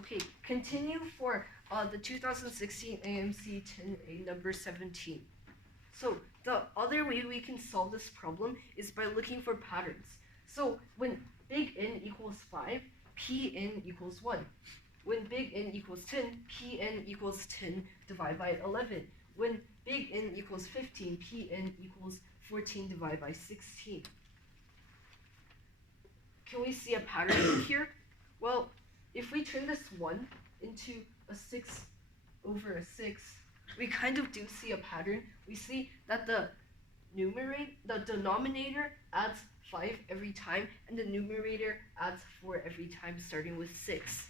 Okay, continue for the 2016 AMC 10A number 17. So the other way we can solve this problem is by looking for patterns. So when big N equals 5, Pn equals 1. When big N equals 10, Pn equals 10 divided by 11. When big N equals 15, Pn equals 14 divided by 16. Can we see a pattern here? Well, if we turn this 1 into a 6 over a 6, we kind of do see a pattern. We see that the denominator adds 5 every time, and the numerator adds 4 every time, starting with 6.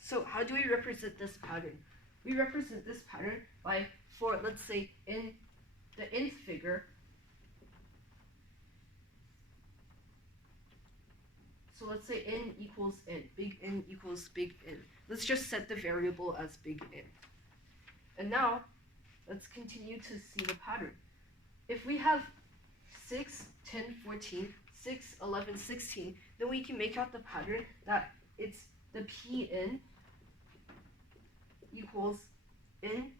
So how do we represent this pattern? We represent this pattern by, for let's say in the nth figure, so let's say n equals n, big N equals big N. Let's just set the variable as big N. And now, let's continue to see the pattern. If we have 6, 10, 14, 6, 11, 16, then we can make out the pattern that it's the Pn equals n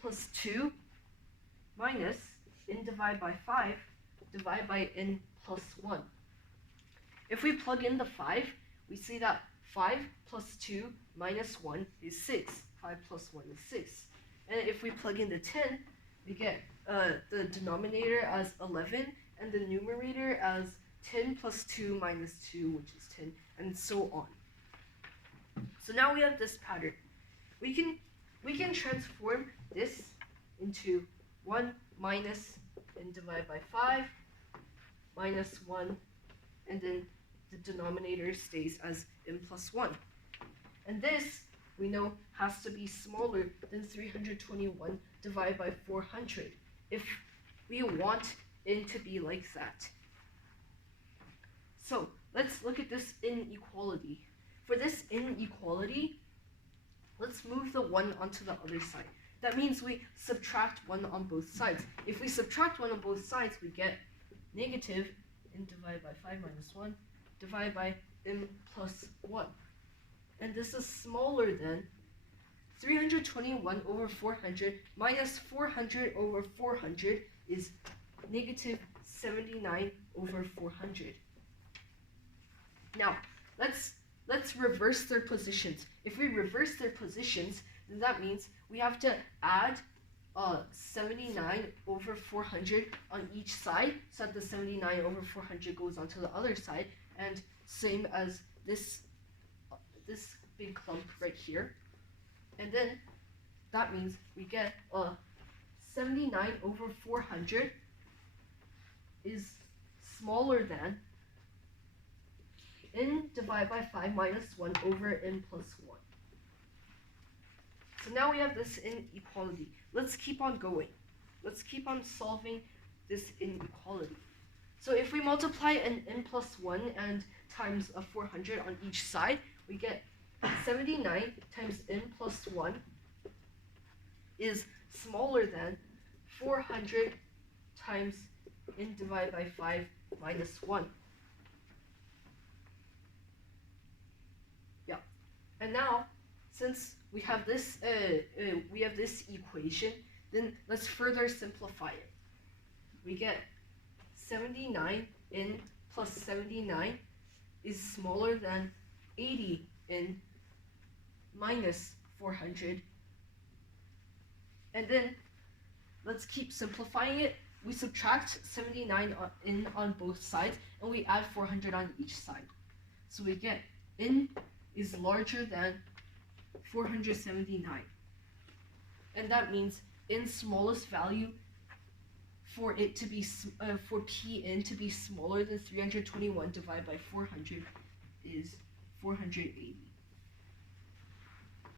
plus 2 minus n divided by 5 divided by n plus 1. If we plug in the 5, we see that 5 plus 2 minus 1 is 6. 5 plus 1 is 6. And if we plug in the 10, we get the denominator as 11 and the numerator as 10 plus 2 minus 2, which is 10, and so on. So now we have this pattern. We can transform this into 1 minus n divided by 5 minus 1, and then the denominator stays as n plus 1. And this, we know, has to be smaller than 321 divided by 400 if we want n to be like that. So let's look at this inequality. For this inequality, let's move the 1 onto the other side. That means we subtract 1 on both sides. If we subtract 1 on both sides, we get negative n divided by 5 minus 1 divided by n plus 1. And this is smaller than 321 over 400 minus 400 over 400 is negative 79 over 400. Now, let's reverse their positions. If we reverse their positions, then that means we have to add 79 over 400 on each side, so that the 79 over 400 goes onto the other side, and same as this big clump right here. And then that means we get 79 over 400 is smaller than n divided by 5 minus 1 over n plus 1. So now we have this inequality. Let's keep on going. Let's keep on solving this inequality. So if we multiply an n plus 1 and times a 400 on each side, we get 79 times n plus 1 is smaller than 400 times n divided by 5 minus 1. Yeah. And now, since we have this equation, then let's further simplify it. We get 79n plus 79 is smaller than 80n minus 400. And then let's keep simplifying it. We subtract 79 on both sides, and we add 400 on each side. So we get n is larger than 479. And that means n smallest value for it to be for Pn to be smaller than 321 divided by 400 is 480.